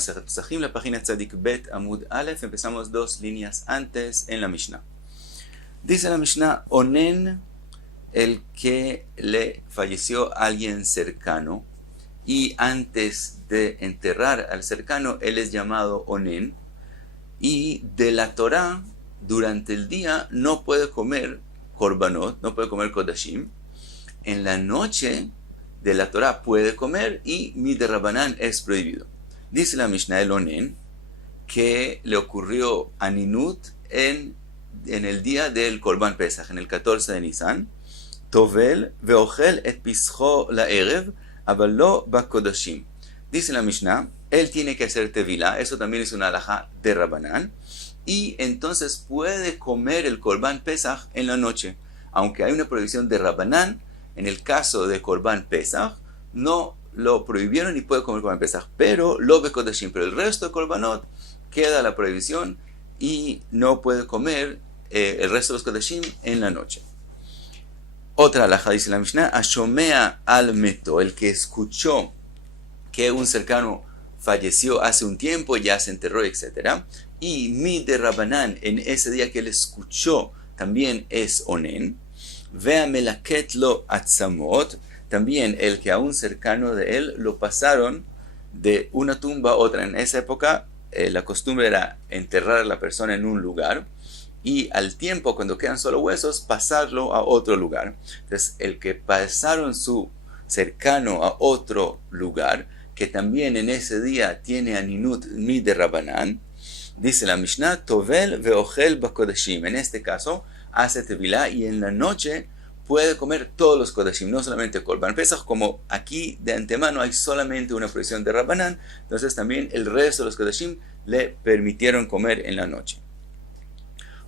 Masejet Pesachim, la página Tzadik Bet Amud Aleph. Empezamos 2 líneas antes en la Mishnah. Dice la Mishnah: Onen, el que le falleció a alguien cercano, y antes de enterrar al cercano, él es llamado Onen, y de la Torah, durante el día, no puede comer korbanot, no puede comer kodashim. En la noche de la Torah puede comer, y miderabanan es prohibido. Dice la Mishnah el Onen que le ocurrió a Ninut en el día del Korban Pesach, en el 14 de Nisan. Tovel veochel et pischo laerev, aval lo bakodashim. Dice la Mishnah, él tiene que hacer tevilá, eso también es una halajá de Rabanán, y entonces puede comer el Korban Pesach en la noche. Aunque hay una prohibición de Rabanán, en el caso de Korban Pesach, no lo prohibieron y puede comer Korban Pesach, pero lo bekodashim, pero el resto de Korbanot queda la prohibición y no puede comer el resto de los kodashim en la noche. Otra halajá dice la Mishnah: Ashomea al meto, el que escuchó que un cercano falleció hace un tiempo, ya se enterró, etc. Y mi de Rabanán, en ese día que él escuchó, también es Onen. Vea melaket lo atzamot, también el que a un cercano de él lo pasaron de una tumba a otra. En esa época la costumbre era enterrar a la persona en un lugar y al tiempo, cuando quedan solo huesos, pasarlo a otro lugar. Entonces, el que pasaron su cercano a otro lugar, que también en ese día tiene aninut mi de Rabanán, dice la Mishnah: Tovel veochel bakodashim. En este caso, hace tevilá y en la noche puede comer todos los kodashim, no solamente Korban Pesach. Como aquí de antemano hay solamente una prohibición de Rabanán, entonces también el resto de los kodashim le permitieron comer en la noche.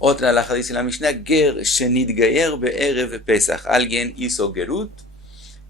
Otra halajá dice la Mishnah: Ger shenitgayer be'erev Pesach. Alguien hizo gerut,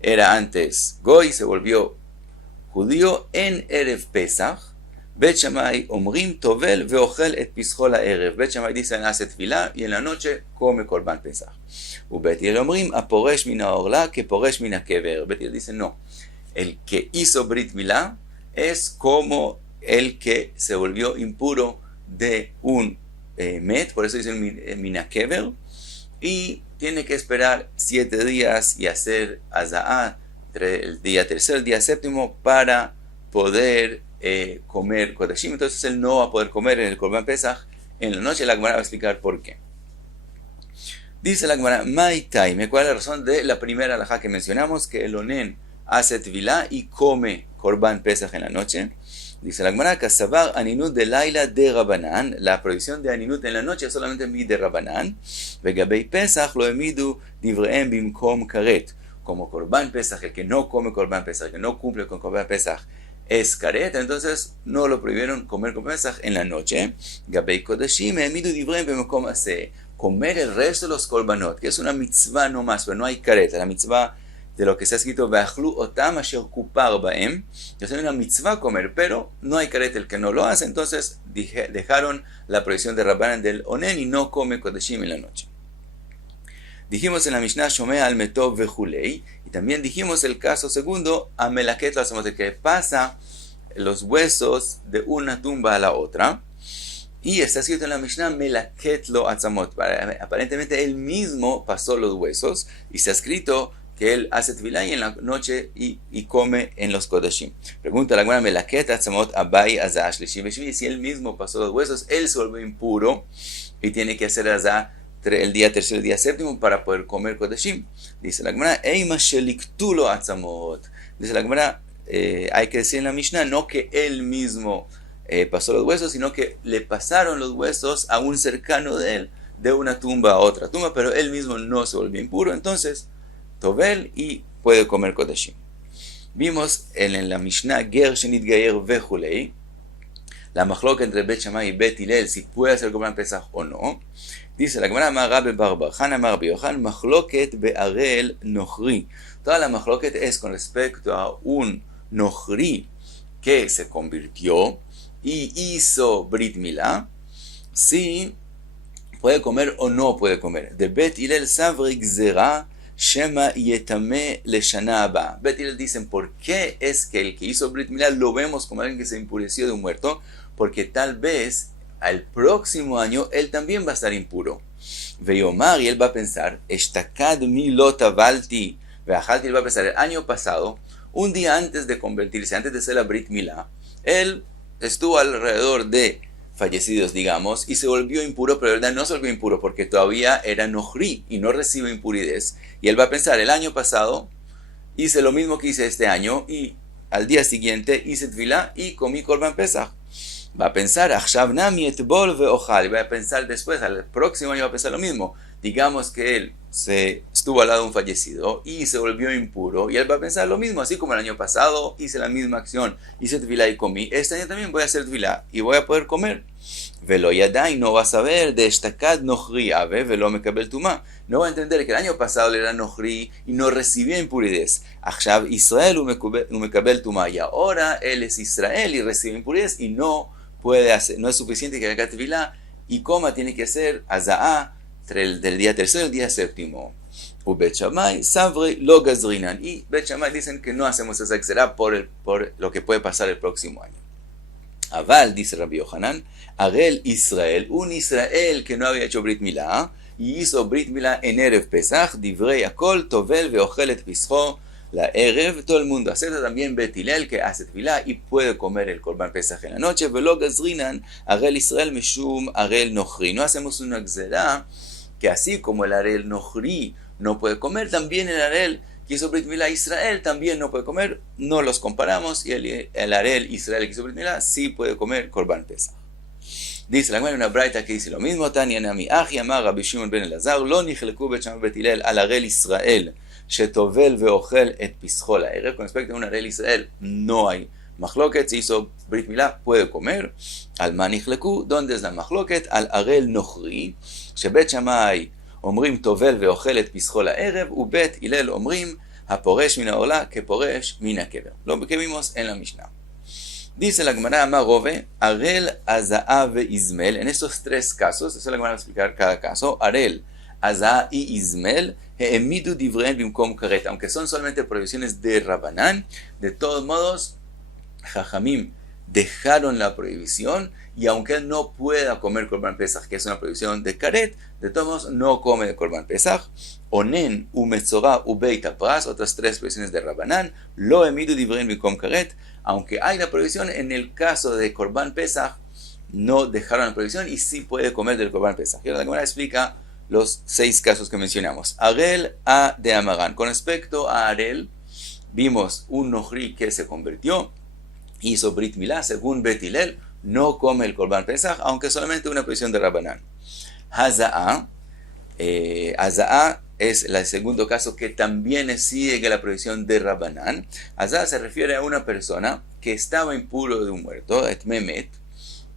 era antes goy, se volvió judío en Erev Pesach. Bet Shammai omrim tovel veochel et pischo laerev. Bet Shammai dicen hace tefilá y en la noche come Korban Pesach. Ubet Hillel omrim aporesh min haorla que poresh min hakever. Bet Hillel dice no, el que hizo Brit Milá es como el que se volvió impuro de un met, por eso dicen min hakever, y tiene que esperar 7 días y hacer azahá el día tercero, el día séptimo, para poder comer kodashim. Entonces él no va a poder comer en el Korban Pesach en la noche. La Gemara va a explicar por qué. Dice la Gemara: Maitaime, ¿cuál es la razón de la primera halajá que mencionamos? Que el Onen hace tevilá y come Korban Pesach en la noche. Dice la Gemara: Kasabar aninut de laila de Rabanán. La prohibición de aninut en la noche es solamente mi de Rabanán. Vegabei Pesach lo emidu divreem bimkom karet. Como Korban Pesach, el que no come Korban Pesach, el que no cumple con Korban Pesach, es karet, entonces no lo prohibieron comer Korban Pesach en la noche. Gabei kodashim emidu divreem bimkom aseh. Comer el resto de los korbanot, que es una mitzvah no más, pero no hay karet. La mitzvah de lo que se ha escrito ve'achlu otam asher kupar baem, es una mitzvah comer, pero no hay karet el que no lo hace. Entonces dejaron la prohibición de Rabbanan del Onen y no come kodashim en la noche. Dijimos en la Mishnah Shomea al meto vejulei, y también dijimos el caso segundo, a melaket lo hacemos, de que pasa los huesos de una tumba a la otra. Y está escrito en la Mishnah melaket lo atzamot. Aparentemente él mismo pasó los huesos y está escrito que él hace tevilá y en la noche y come en los kodashim. Pregunta la Gemara: melaket atzamot abai azah shlishi veshvi. Si él mismo pasó los huesos, él se vuelve impuro y tiene que hacer azah el día tercero, el día séptimo, para poder comer kodashim. Dice la Gemara: eima sheliktu lo atzamot. Dice la Gemara, hay que decir en la Mishnah no que él mismo pasó los huesos, sino que le pasaron los huesos a un cercano de él, de una tumba a otra tumba, pero él mismo no se volvió impuro, entonces tovel y puede comer kodashim. Vimos en la Mishnah ger shenitgayer vejulei, la machloca entre Bet Shammai y Bet Hillel, si puede hacer Korban Pesach o no. Dice la Gemara: Amar Rabbi bar bar Chana amar Rabbi Yochanan machloket be'arel nochri. Toda la machloket es con respecto a un nochri que se convirtió y hizo Brit Milá, si puede comer o no puede comer. De Bet Hillel savri gzera Shema yetame leshana haba. Bet Hillel dicen, ¿por qué es que el que hizo Brit Milá lo vemos como alguien que se impureció de un muerto? Porque tal vez al próximo año él también va a estar impuro. Veyomar, y él va a pensar, Eshtakad mi lo tavalti. Veajalti, él va a pensar, el año pasado, un día antes de convertirse, antes de hacer la Brit Milá, él estuvo alrededor de fallecidos, digamos, y se volvió impuro, pero de verdad no se volvió impuro porque todavía era nohri y no recibe impurez. Y él va a pensar, el año pasado hice lo mismo que hice este año y al día siguiente hice tefilá y comí korban pesach. Va a pensar, achshav nami etbol ve'ochal, va a pensar después, al próximo año va a pensar lo mismo. Digamos que él estuvo al lado de un fallecido y se volvió impuro, y él va a pensar lo mismo, así como el año pasado hice la misma acción, hice tefilá y comí, este año también voy a hacer tefilá y voy a poder comer. Velo yadai, no va a saber de estakad nohri ave velo mekabel tumá, no va a entender que el año pasado le era nohri y no recibía impurez. Achshav Israel umekabel tumá, y ahora él es Israel y recibe impurez y no puede hacer, no es suficiente que haga tefilá y coma, tiene que hacer azaa del día tercero al día séptimo. Bet Shammai savre lo gazrinan, y Bet Shammai dicen que no hacemos esa exerá por lo que puede pasar el próximo año. Aval, dice Rabbi Yohanan, Agel Israel, un Israel que no había hecho Brit Milá y hizo Brit Milá en Erev Pesach, divrei akol tovel veochel et pischo la Erev, todo el mundo acepta, también Bet Hillel que hace tefilá y puede comer el korban pesach en la noche. Velo gazrinan Agel Israel mishum Agel nohri, no hacemos una exerá que así como el Arel nohri no puede comer, también el Arel que hizo Brit Milá Israel también no puede comer, no los comparamos, y el Arel Israel que hizo Brit Milá sí puede comer korban pesach. Dice la Gemara una braita que dice lo mismo, Tanya Nami Achi Amar Rabbi Shimon ben Elazar, lo nichleku Bet Shammai Bet Hillel al Arel Israel shetovel veochel et pischo la Erev. Con respecto a un Arel Israel no hay machloket, si hizo Brit Milá puede comer. Al manichleku, ¿dónde es la machloket? Al Arel nohri, shebet Shammai אומרים טובל ואוכל את פסחו לערב, ובית הלל אומרים הפורש מן העולה כפורש מן הקבר. לא כמימוס en la Mishnah. Dice la Gemara Amar Rove, Arel, Azaa ve Ismel. En estos tres casos, eso la Gemara va a explicar cada caso, Arel, Azaa y Ismel, Emidu divrein bimkom karet. Aunque son solamente prohibiciones de Rabanán, de todos modos, Jajamim dejaron la prohibición, y aunque él no pueda comer korban pesach, que es una prohibición de karet, de todos modos no come de korban pesach. Onen, umetzorah, ubeit apras, otras tres prohibiciones de Rabanán, lo emidu divrein bimkom karet. Aunque hay la prohibición, en el caso de korban pesach no dejaron la prohibición y sí puede comer del korban pesach. Y ahora la Gemara explica los 6 casos que mencionamos. Arel a de Amarán. Con respecto a Arel, vimos un nohri que se convirtió, hizo Brit Milá, según Bet Hillel, no come el korban pesach, aunque solamente una prohibición de Rabanán. Hazaa, Hazaa es el segundo caso que también sigue la prohibición de Rabanán. Hazaa se refiere a una persona que estaba impuro de un muerto, et memet,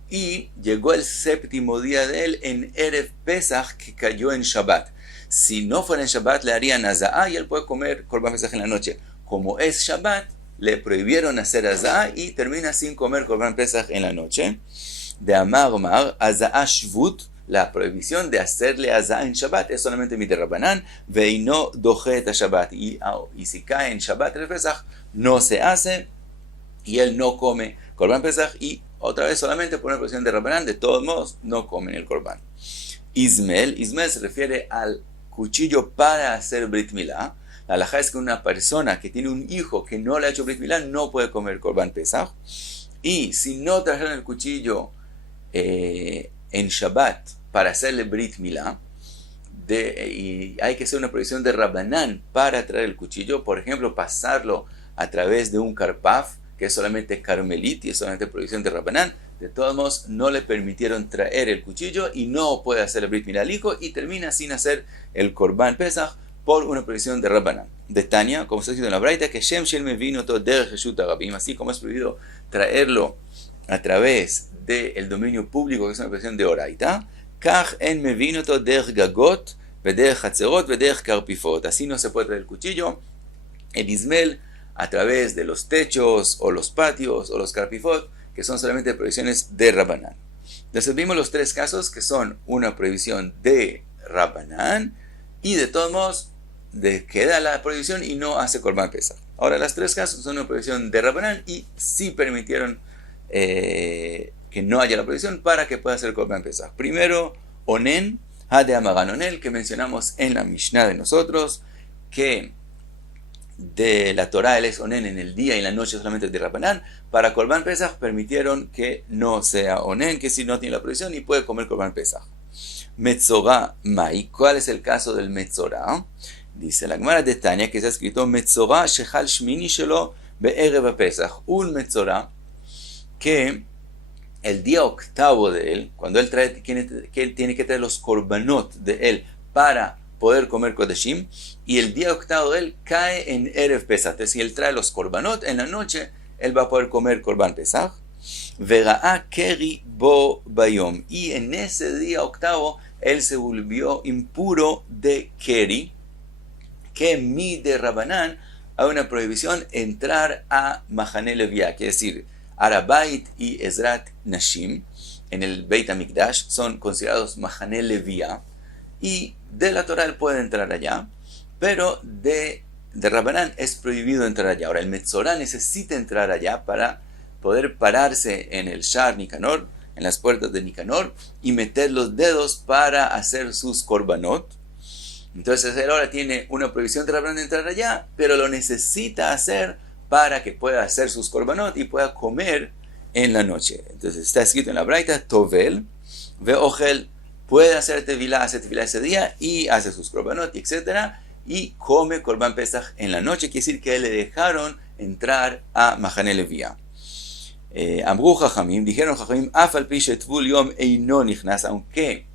y llegó el séptimo día de él en Erev Pesach, que cayó en Shabbat. Si no fuera en Shabbat, le harían Hazaa y él puede comer korban pesach en la noche. Como es Shabbat, le prohibieron hacer Hazaa y termina sin comer korban pesach en la noche. De Amar Omar, Hazaa Shvut, la prohibición de hacerle Hazaa en Shabbat es solamente mi de Rabanán, veino dojet a Shabbat, y si cae en Shabbat el Pesach, no se hace, y él no come korban pesach, y otra vez solamente por una prohibición de Rabanán, de todos modos, no comen el korban. Ismel se refiere al cuchillo para hacer Brit Milá. La halajá es que una persona que tiene un hijo que no le ha hecho Brit Milá no puede comer korban pesach, y si no trajeron el cuchillo en Shabbat para hacerle Brit Milá, y hay que hacer una prohibición de Rabanán para traer el cuchillo, por ejemplo, pasarlo a través de un karpaf, que es solamente carmelit y es solamente prohibición de Rabanán. De todos modos, no le permitieron traer el cuchillo y no puede hacer el Brit Milá al hijo y termina sin hacer el korban pesach por una prohibición de Rabanán. De Tania, como está escrito en la Braita, que Shem Shel Mevino todo der Reshut Rabim, así como es prohibido traerlo a través del dominio público, que es una prohibición de Oraita, Kach en Mevino todo der Gagot, veder Hatzerot, veder Karpifot. Así no se puede traer el cuchillo, el Ismel, a través de los techos, o los patios, o los Karpifot, que son solamente prohibiciones de Rabanán. Entonces vimos los 3 casos que son una prohibición de Rabanán, y de todos modos queda la prohibición y no hace Korban Pesach. Ahora, las tres casos son una prohibición de Rabbanán y sí permitieron que no haya la prohibición para que pueda hacer Korban Pesach. Primero, Onen, Hade Amagan Onel, que mencionamos en la Mishnah de nosotros, que de la Torah él es Onen en el día y en la noche solamente de Rabbanán. Para Korban Pesach permitieron que no sea Onen, que si no tiene la prohibición y puede comer Korban Pesach. Metzorah Mai, ¿cuál es el caso del Metzorah? Dice la Gemara de Tania que se ha escrito Metzorah Shechal Shmini Shelo Be'erev Pesach, un Metzorah que el día octavo de él, cuando él tiene que traer los korbanot de él para poder comer kodeshim, y el día octavo de él cae en Erev Pesach. Entonces, si él trae los korbanot en la noche, él va a poder comer korban Pesach. Vega'a keri bo bayom, y en ese día octavo él se volvió impuro de keri, que mi de Rabbanán hay una prohibición entrar a Mahane Leviá, que es decir, Arabait y Ezrat Nashim en el Beit HaMikdash son considerados Mahane Leviá, y de la Torah él puede entrar allá, pero de Rabbanán es prohibido entrar allá. Ahora el Metzorah necesita entrar allá para poder pararse en el Shar Nicanor, en las puertas de Nicanor, y meter los dedos para hacer sus korbanot. Entonces él ahora tiene una prohibición de Rabbanán de entrar allá, pero lo necesita hacer para que pueda hacer sus korbanot y pueda comer en la noche. Entonces está escrito en la Braita, Tovel, Ve'ochel, puede hacer tevilá ese día y hace sus korbanot, etc. Y come korban Pesach en la noche, quiere decir que le dejaron entrar a Mahane Leviá. Amru Jajamim, dijeron Jajamim, Afal pi shetvul yom eino nichnas, aunque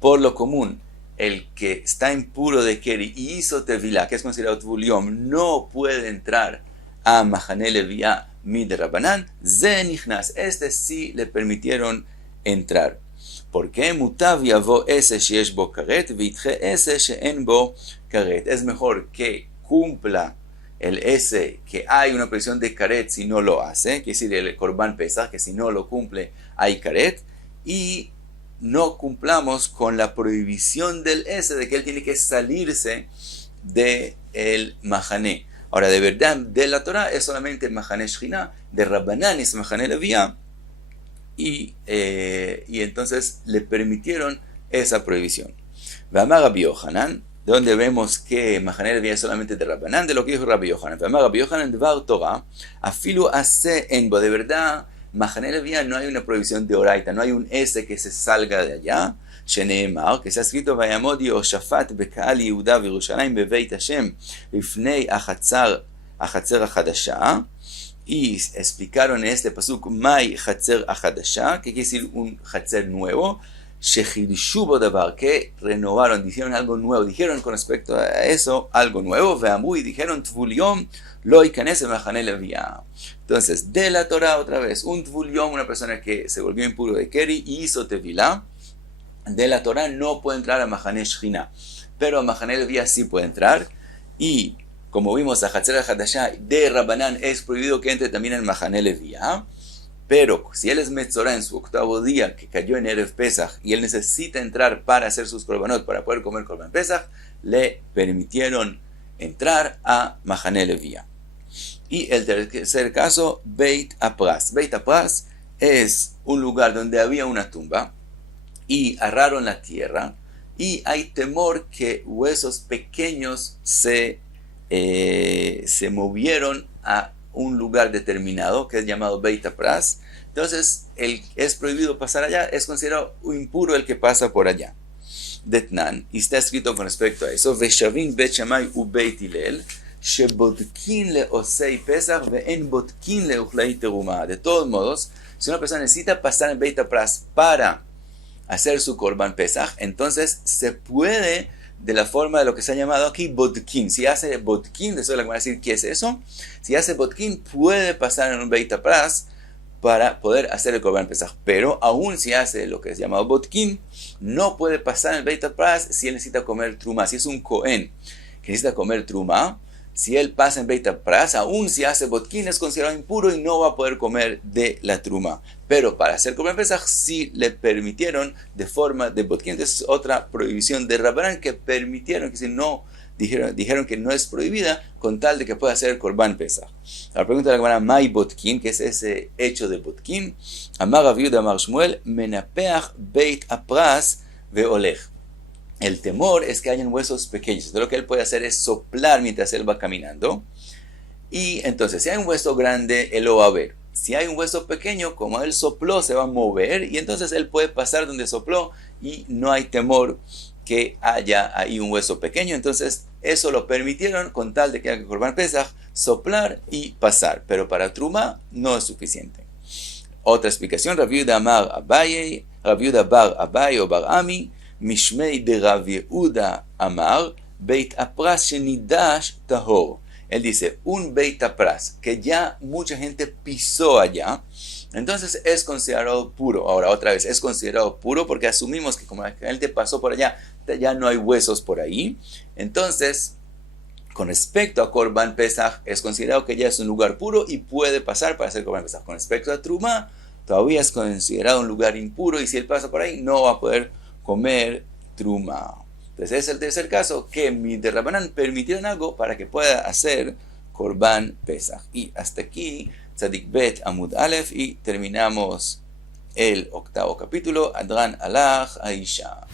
por lo común el que está impuro de Keri y hizo tevilá, que es considerado tvul yom, no puede entrar a Mahane Leviá mid Rabbanán, ze nichnas, este sí le permitieron entrar. ¿Por qué? Mutav yavo ese sheyesh bo karet, vitche ese she'en bo karet. Es mejor que cumpla el ese, que hay una prohibición de karet si no lo hace, que es decir, el korban Pesach, que si no lo cumple hay karet, y no cumplamos con la prohibición del ese, de que él tiene que salirse del Mahane. Ahora, de verdad, de la Torah es solamente Mahane Shechina, de Rabbanán es Mahane Leviá, y entonces le permitieron esa prohibición. V'amar Rabbi Yohanan, de donde vemos que Mahane Leviá es solamente de Rabbanán, de lo que dijo Rabbi Yohanan. V'amar Rabbi Yohanan dvar Torah, afilu ase enbo, de verdad, Mahane Leviá no hay una prohibición de oraita, no hay un ese que se salga de allá. Sheneemar, que se ha escrito Vayamod Yehoshafat beka'al Yehuda v'Yerushalayim bebeit Hashem lifnei achatzer achadasha, y explicaron en este pasuk Mai Chatzer Achadasha, que quiere decir un Chatzer nuevo, Shechidshu Bodabar, que renovaron, dijeron algo nuevo, dijeron con respecto a eso algo nuevo, Ve'amru, y dijeron Tvul Yom Lo Ikanes Mahane Leviá. Entonces, de la Torah otra vez, un Tvul Yom, una persona que se volvió impuro de Keri y hizo tevilá, de la Torah no puede entrar a Mahane Shechina, pero a Mahane Leviá sí puede entrar, y como vimos, a Chatzer HaDashá de Rabbanán es prohibido que entre también en Mahane Leviá, pero si él es Metzorah en su octavo día, que cayó en Erev Pesach, y él necesita entrar para hacer sus korbanot, para poder comer korban Pesach, le permitieron entrar a Mahane Leviá. Y el tercer caso, Beit Apras. Beit Apras es un lugar donde había una tumba, y arraron la tierra, y hay temor que huesos pequeños se movieron a un lugar determinado que es llamado Beit Apras. Entonces es prohibido pasar allá, es considerado impuro el que pasa por allá. Detnan, y está escrito con respecto a eso, Veshavin Bet Shammai u Beit Hillel shebodkin leosei Pesach ve'en bodkin leuchlei teruma. De todos modos, si una persona necesita pasar en Beit Apras para hacer su korban Pesach, entonces se puede de la forma de lo que se ha llamado aquí bodkin. Si hace bodkin, de eso le voy a decir qué es eso. Si hace bodkin, puede pasar en un Beit Apras para poder hacer el korban Pesach. Pero aún si hace lo que es llamado bodkin, no puede pasar en el Beit Apras si él necesita comer truma. Si es un Cohen que necesita comer truma, si él pasa en Beit HaPras, aún si hace botkin es considerado impuro y no va a poder comer de la truma. Pero para hacer Korban Pesach sí le permitieron de forma de botkin. Entonces es otra prohibición de Rabbanán que permitieron, que si no, dijeron que no es prohibida con tal de que pueda hacer Korban Pesach. La pregunta de la Gemara, Mai botkin, que es ese hecho de botkin. Amar Rav Yehuda Amar Shmuel, menapeach Beit HaPras veolech. El temor es que hayan huesos pequeños. Entonces lo que él puede hacer es soplar mientras él va caminando. Y entonces, si hay un hueso grande, él lo va a ver. Si hay un hueso pequeño, como él sopló, se va a mover. Y entonces él puede pasar donde sopló y no hay temor que haya ahí un hueso pequeño. Entonces, eso lo permitieron con tal de que haga Korban Pesach, soplar y pasar. Pero para Truma no es suficiente. Otra explicación, Rav Yehuda Amar Abaye, Rav Yehuda Bar Abaye o Bar Ami, Mishmei de Rav Yehuda Amar, Beit HaPras shenidash tahor. Él dice, un Beit HaPras, que ya mucha gente pisó allá, entonces es considerado puro. Ahora, otra vez, es considerado puro porque asumimos que como la gente pasó por allá, ya no hay huesos por ahí. Entonces, con respecto a Korban Pesach, es considerado que ya es un lugar puro y puede pasar para hacer Korban Pesach. Con respecto a Truma, todavía es considerado un lugar impuro y si él pasa por ahí, no va a poder comer Truma. Entonces es el tercer caso que mi de Rabbanán permitieron algo para que pueda hacer Korban Pesach. Y hasta aquí Tzadik Bet Amud Aleph y terminamos el octavo capítulo. Adran Alach Aisha.